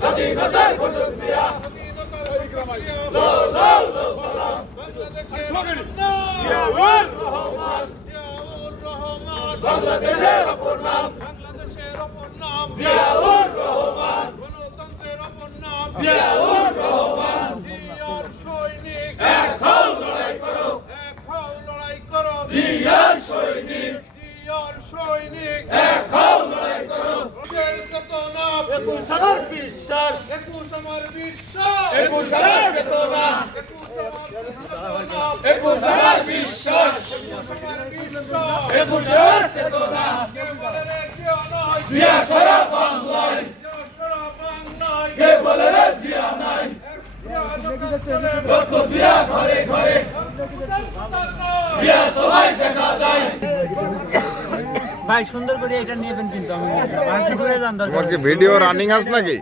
স্বাধীনতার ঘোষক জিয়া লো লো লো সালাম বাংলাদেশের অপর নাম একুশ হাজার বিশ্বাস। একুশ হাজার চেতনা। একুশ হাজার বিশ্বাস। একুশ হাজার চেতনা। জিয়া সারা বাংলায়। কে বলে রে জিয়া নাই? লক্ষ জিয়া ঘরে ঘরে। জিয়া তোমায় ভাই সুন্দর করে এটা নেবেন কিন্তু আমি। তোমার কি ভিডিও রানিং আছে নাকি?